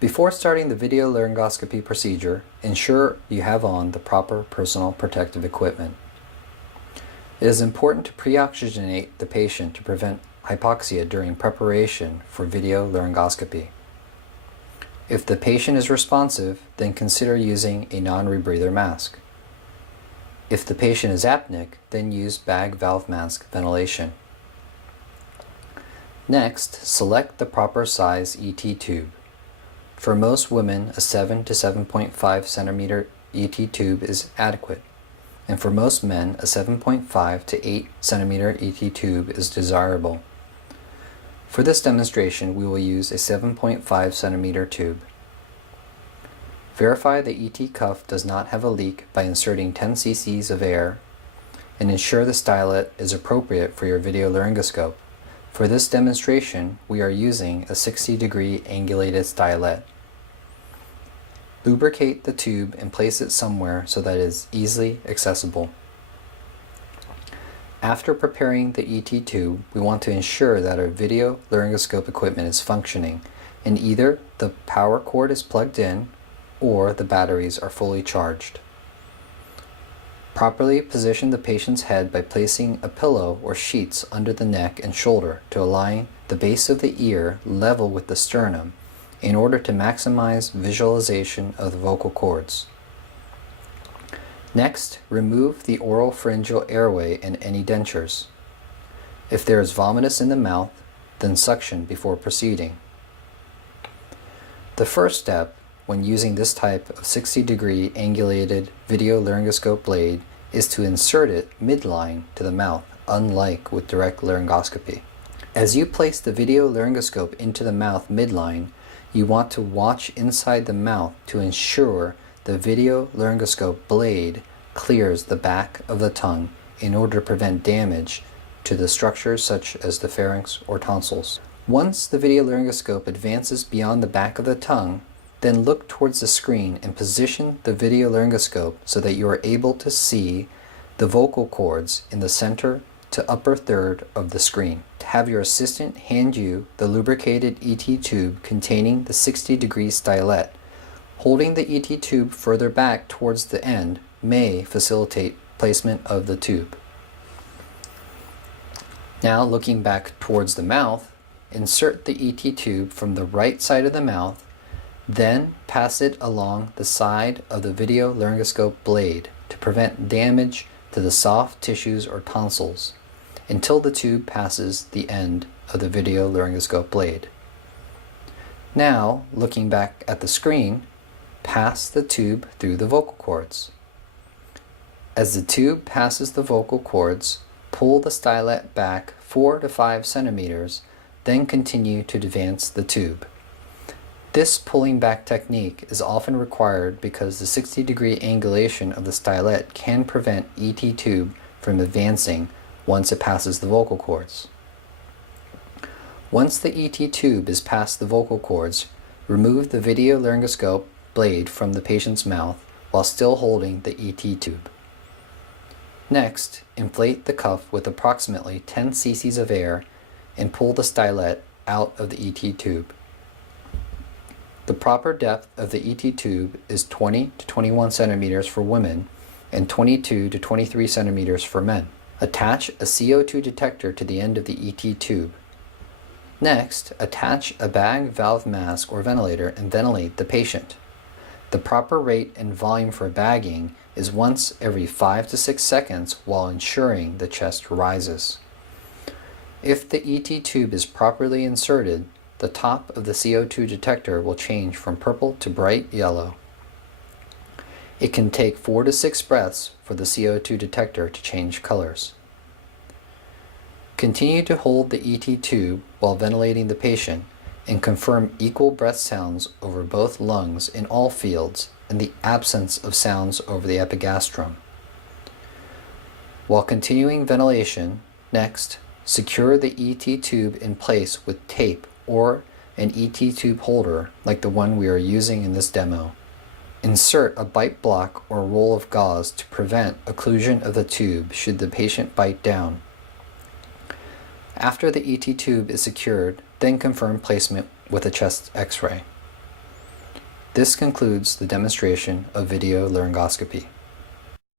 Before starting the video laryngoscopy procedure, ensure you have on the proper personal protective equipment. It is important to pre-oxygenate the patient to prevent hypoxia during preparation for video laryngoscopy. If the patient is responsive, then consider using a non-rebreather mask. If the patient is apneic, then use bag valve mask ventilation. Next, select the proper size ET tube. For most women, a 7 to 7.5 centimeter ET tube is adequate, and for most men, a 7.5 to 8 centimeter ET tube is desirable. For this demonstration, we will use a 7.5 centimeter tube. Verify the ET cuff does not have a leak by inserting 10 cc's of air, and ensure the stylet is appropriate for your video laryngoscope. For this demonstration, we are using a 60-degree angulated stylet. Lubricate the tube and place it somewhere so that it is easily accessible. After preparing the ET tube, we want to ensure that our video laryngoscope equipment is functioning and either the power cord is plugged in or the batteries are fully charged. Properly position the patient's head by placing a pillow or sheets under the neck and shoulder to align the base of the ear level with the sternum in order to maximize visualization of the vocal cords. Next, remove the oral pharyngeal airway and any dentures. If there is vomitus in the mouth, then suction before proceeding. The first step when using this type of 60-degree angulated video laryngoscope blade is to insert it midline to the mouth, unlike with direct laryngoscopy. As you place the video laryngoscope into the mouth midline, you want to watch inside the mouth to ensure the video laryngoscope blade clears the back of the tongue in order to prevent damage to the structures such as the pharynx or tonsils. Once the video laryngoscope advances beyond the back of the tongue, then look towards the screen and position the video laryngoscope so that you are able to see the vocal cords in the center to upper third of the screen. Have your assistant hand you the lubricated ET tube containing the 60-degree stylet. Holding the ET tube further back towards the end may facilitate placement of the tube. Now, looking back towards the mouth, insert the ET tube from the right side of the mouth, then pass it along the side of the video laryngoscope blade to prevent damage to the soft tissues or tonsils until the tube passes the end of the video laryngoscope blade. Now, looking back at the screen, pass the tube through the vocal cords. As the tube passes the vocal cords, pull the stylet back 4 to 5 centimeters, then continue to advance the tube. This pulling back technique is often required because the 60-degree angulation of the stylet can prevent ET tube from advancing once it passes the vocal cords. Once the ET tube is past the vocal cords, remove the video laryngoscope blade from the patient's mouth while still holding the ET tube. Next, inflate the cuff with approximately 10 cc's of air and pull the stylet out of the ET tube. The proper depth of the ET tube is 20 to 21 centimeters for women and 22 to 23 centimeters for men. Attach a CO2 detector to the end of the ET tube. Next, attach a bag valve mask or ventilator and ventilate the patient. The proper rate and volume for bagging is once every 5 to 6 seconds while ensuring the chest rises. If the ET tube is properly inserted, the top of the CO2 detector will change from purple to bright yellow. It can take 4 to 6 breaths for the CO2 detector to change colors. Continue to hold the ET tube while ventilating the patient and confirm equal breath sounds over both lungs in all fields and the absence of sounds over the epigastrum. While continuing ventilation, next, secure the ET tube in place with tape or an ET tube holder like the one we are using in this demo. Insert a bite block or roll of gauze to prevent occlusion of the tube should the patient bite down. After the ET tube is secured, then confirm placement with a chest X-ray. This concludes the demonstration of video laryngoscopy.